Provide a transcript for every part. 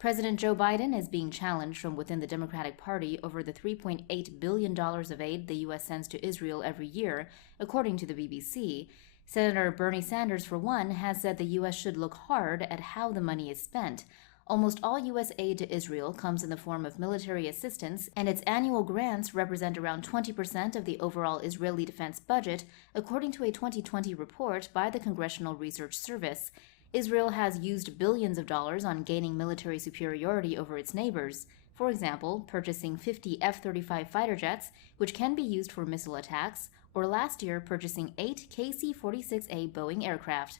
President Joe Biden is being challenged from within the Democratic Party over the $3.8 billion of aid the U.S. sends to Israel every year, according to the BBC. Senator Bernie Sanders, for one, has said the U.S. should look hard at how the money is spent. Almost all U.S. aid to Israel comes in the form of military assistance, and its annual grants represent around 20% of the overall Israeli defense budget, according to a 2020 report by the Congressional Research Service. Israel has used billions of dollars on gaining military superiority over its neighbors. For example, purchasing 50 F-35 fighter jets, which can be used for missile attacks, or last year purchasing 8 KC-46A Boeing aircraft.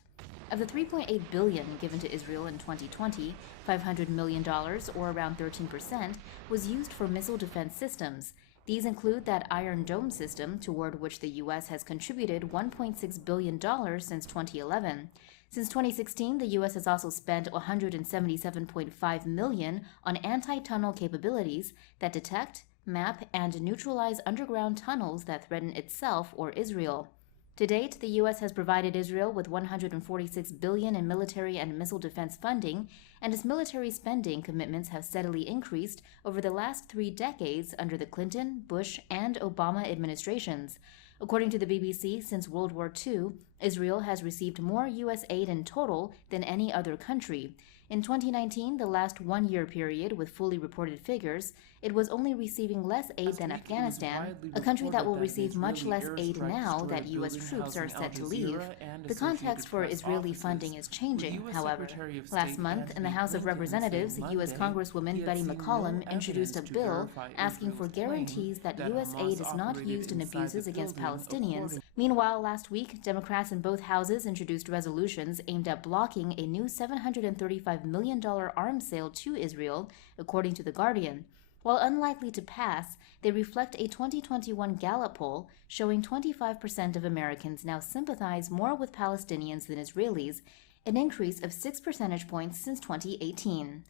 Of the $3.8 billion given to Israel in 2020, $500 million, or around 13%, was used for missile defense systems. These include that Iron Dome system, toward which the U.S. has contributed $1.6 billion since 2011. Since 2016, the U.S. has also spent $177.5 million on anti-tunnel capabilities that detect, map, and neutralize underground tunnels that threaten itself or Israel. To date, the U.S. has provided Israel with $146 billion in military and missile defense funding, and its military spending commitments have steadily increased over the last 3 decades under the Clinton, Bush, and Obama administrations. According to the BBC, since World War II, Israel has received more U.S. aid in total than any other country. In 2019, the last one-year period with fully reported figures, it was only receiving less aid than Afghanistan, a country that will receive much less aid now that U.S. troops are set to leave. The context for Israeli funding is changing, however. Last month, in the House of Representatives, U.S. Congresswoman Betty McCollum introduced a bill asking for guarantees that U.S. aid is not used in abuses against Palestinians. Meanwhile, last week, Democrats in both houses introduced resolutions aimed at blocking a new $735 million arms sale to Israel, according to The Guardian. While unlikely to pass, they reflect a 2021 Gallup poll showing 25% of Americans now sympathize more with Palestinians than Israelis, an increase of 6 percentage points since 2018.